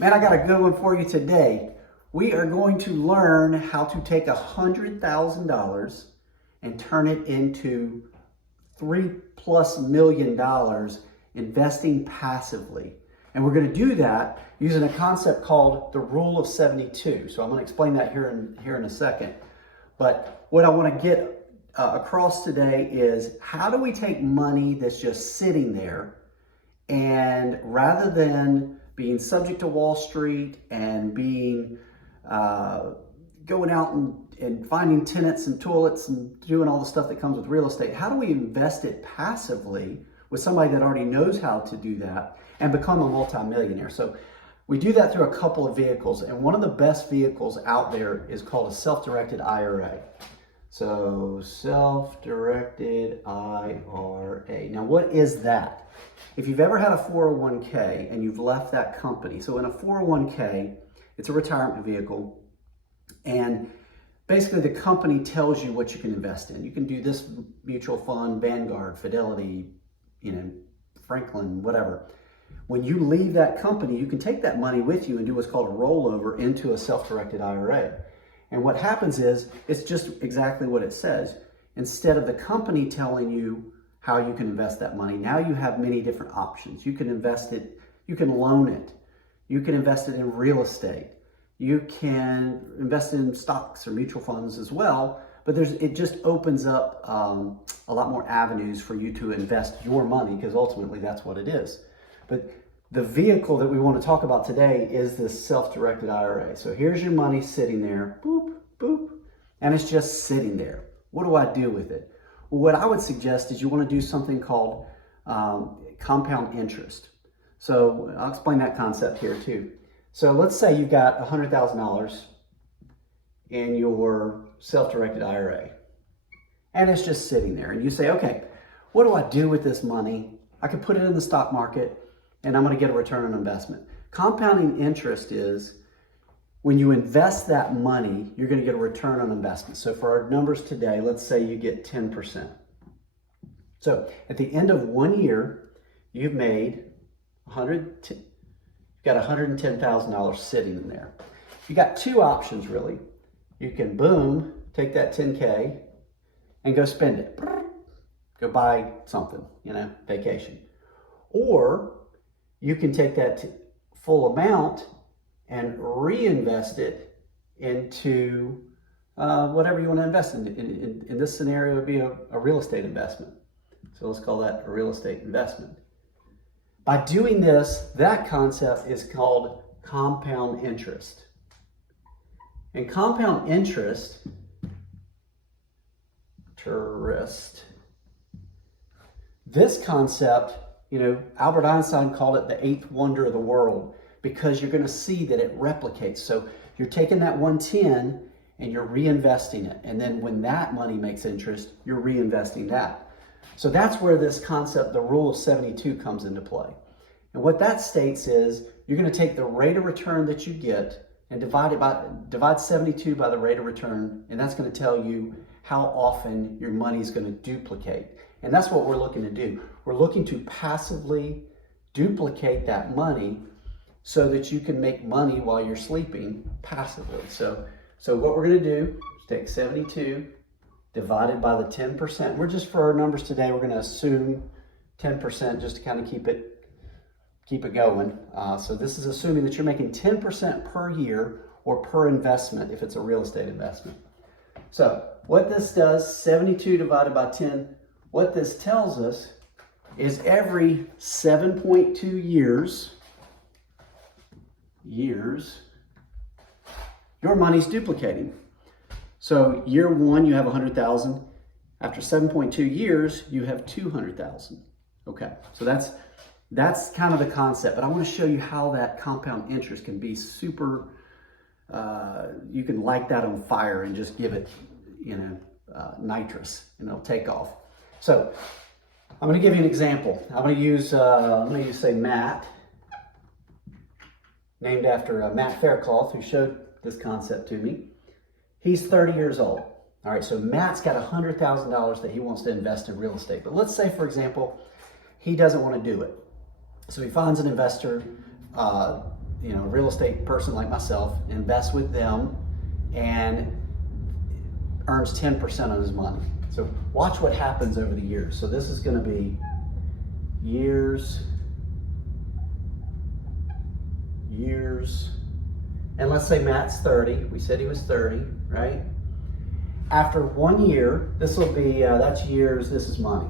Man, I got a good one for you today. We are going to learn how to take $100,000 and turn it into $3+ million investing passively. And we're going to do that using a concept called the rule of 72. So I'm going to explain that here in a second. But what I want to get across today is, how do we take money that's just sitting there, and rather than being subject to Wall Street and being going out and finding tenants and toilets and doing all the stuff that comes with real estate, how do we invest it passively with somebody that already knows how to do that and become a multimillionaire? So we do that through a couple of vehicles, and one of the best vehicles out there is called a self-directed IRA. So self-directed IRA. Now, what is that? If you've ever had a 401k and you've left that company, so in a 401k, it's a retirement vehicle, and basically the company tells you what you can invest in. You can do this mutual fund, Vanguard, Fidelity, Franklin, whatever. When you leave that company, you can take that money with you and do what's called a rollover into a self-directed IRA. And what happens is, it's just exactly what it says. Instead of the company telling you how you can invest that money, now you have many different options. You can invest it, you can loan it, you can invest it in real estate, you can invest in stocks or mutual funds as well. But it just opens up a lot more avenues for you to invest your money, because ultimately that's what it is. But the vehicle that we want to talk about today is this self-directed IRA. So here's your money sitting there, boop, boop, and it's just sitting there. What do I do with it? Well, what I would suggest is you want to do something called compound interest. So I'll explain that concept here too. So let's say you've got $100,000 in your self-directed IRA, and it's just sitting there, and you say, okay, what do I do with this money? I could put it in the stock market, and I'm going to get a return on investment. Compounding interest is when you invest that money, you're going to get a return on investment. So for our numbers today, let's say you get 10%. So at the end of 1 year, you've made got $110,000 sitting in there. You got two options really. You can boom, take that 10K and go spend it. Go buy something, vacation. Or you can take that full amount and reinvest it into whatever you want to invest in. In this scenario, it would be a real estate investment. So let's call that a real estate investment. By doing this, that concept is called compound interest. And compound interest, this concept, Albert Einstein called it the eighth wonder of the world, because you're going to see that it replicates. So you're taking that 110 and you're reinvesting it. And then when that money makes interest, you're reinvesting that. So that's where this concept, the rule of 72, comes into play. And what that states is, you're going to take the rate of return that you get and divide 72 by the rate of return, and that's going to tell you how often your money is going to duplicate. And that's what we're looking to do. We're looking to passively duplicate that money so that you can make money while you're sleeping passively. So what we're going to do is take 72 divided by the 10%. We're just, for our numbers today, we're going to assume 10% just to kind of keep it going. So this is assuming that you're making 10% per year or per investment if it's a real estate investment. So what this does, 72 divided by 10, what this tells us is every 7.2 years, your money's duplicating. So year one, you have 100,000. After 7.2 years, you have 200,000. Okay, so that's kind of the concept, but I want to show you how that compound interest can be super, you can light that on fire and just give it, nitrous, and it'll take off. So I'm going to give you an example. I'm going to use, say Matt, named after Matt Faircloth, who showed this concept to me. He's 30 years old. All right, so Matt's got $100,000 that he wants to invest in real estate. But let's say, for example, he doesn't want to do it. So he finds an investor a real estate person like myself, invests with them and earns 10% on his money. So watch what happens over the years. So this is going to be years, and let's say Matt's 30. We said he was 30, right? After 1 year, this will be, that's years, this is money,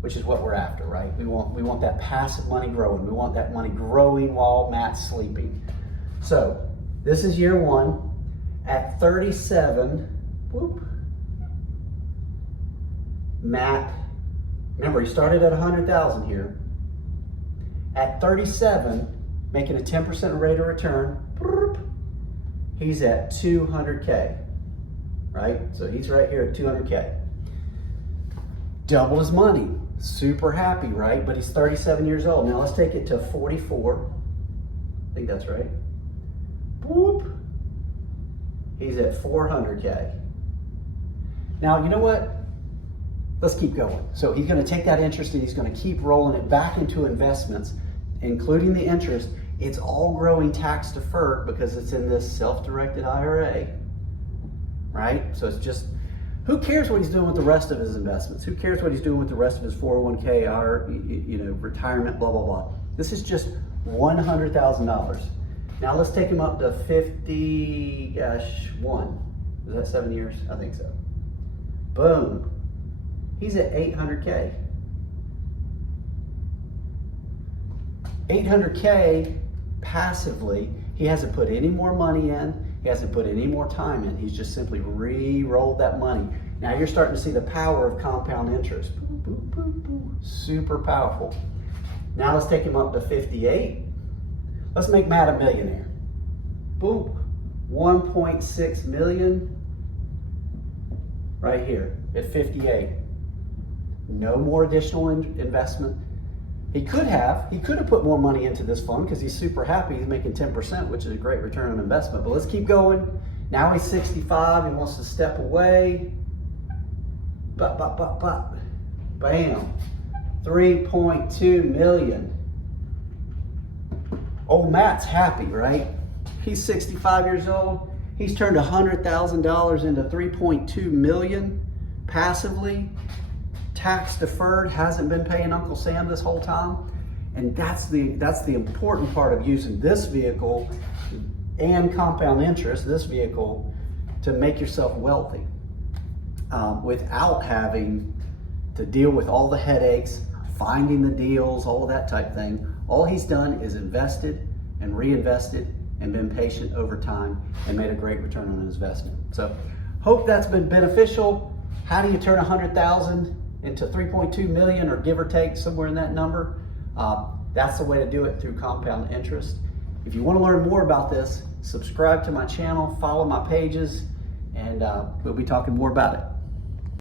which is what we're after, right? We want that passive money growing. We want that money growing while Matt's sleeping. So this is year 1. At 37, whoop, Matt, remember he started at 100,000 here. At 37, making a 10% rate of return, he's at 200K, right? So he's right here at 200K. Double his money, super happy, right? But he's 37 years old. Now let's take it to 44. I think that's right. Whoop. He's at 400K. Now, you know what? Let's keep going. So he's going to take that interest and he's going to keep rolling it back into investments, including the interest. It's all growing tax deferred because it's in this self-directed IRA, right? So it's just, who cares what he's doing with the rest of his investments? Who cares what he's doing with the rest of his 401k, retirement, blah, blah, blah. This is just $100,000. Now let's take him up to 51. Is that 7 years? I think so. Boom. He's at 800K. 800K passively. He hasn't put any more money in. He hasn't put any more time in. He's just simply re-rolled that money. Now you're starting to see the power of compound interest. Boop, boop, boop, boop. Super powerful. Now let's take him up to 58. Let's make Matt a millionaire. Boom. 1.6 million right here at 58. No more additional investment. He could have put more money into this fund because he's super happy. He's making 10%, which is a great return on investment. But let's keep going. Now he's 65. He wants to step away. Bam. 3.2 million. Old Matt's happy, right? He's 65 years old. He's turned $100,000 into 3.2 million passively. Tax deferred, hasn't been paying Uncle Sam this whole time. And that's the important part of using this vehicle and compound interest, this vehicle, to make yourself wealthy without having to deal with all the headaches, finding the deals, all of that type thing. All he's done is invested and reinvested and been patient over time and made a great return on his investment. So hope that's been beneficial. How do you turn 100,000 into 3.2 million, or give or take somewhere in that number? That's the way to do it, through compound interest. If you want to learn more about this, subscribe to my channel, follow my pages, and we'll be talking more about it.